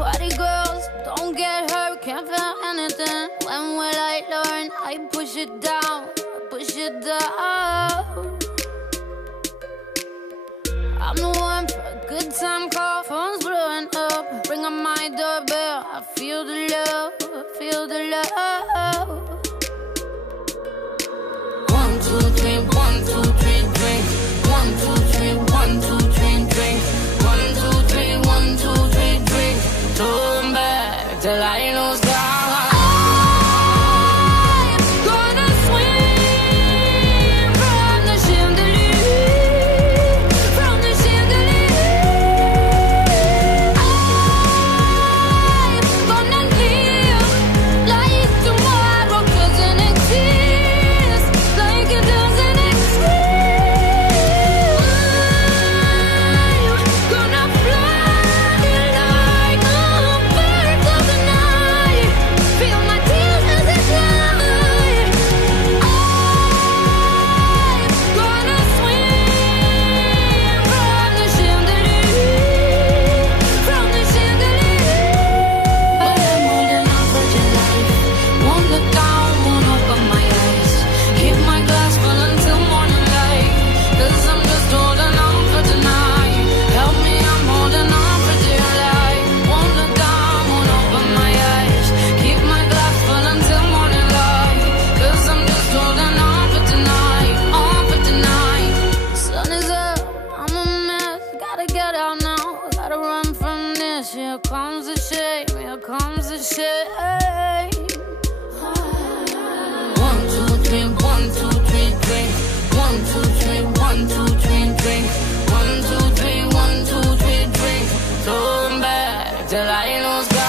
Party girls, don't get hurt, can't feel anything. When will I learn? I push it down, push it down. I'm the one for a good time call, phone's blowing up. Ring on my doorbell, I feel the love, I feel the love. 1, 2, 3, 1, 2, 3, drink. 1, 2, 3, 1, 2, 3, drink. 1, 2, 3, 1, 2, 3, drink. Turn back till I lose God. Here comes the shame, here comes the shame. 1, 2, 3, 1, 2, 3, drink. 1, 2, 3, 1, 2, 3, drink. 1, 2, 3, 1, 2, 3, drink. Turn back till I lose God.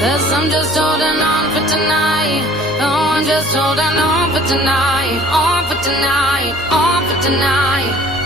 Cause I'm just holding on for tonight. Oh, I'm just holding on for tonight. On for tonight. On for tonight.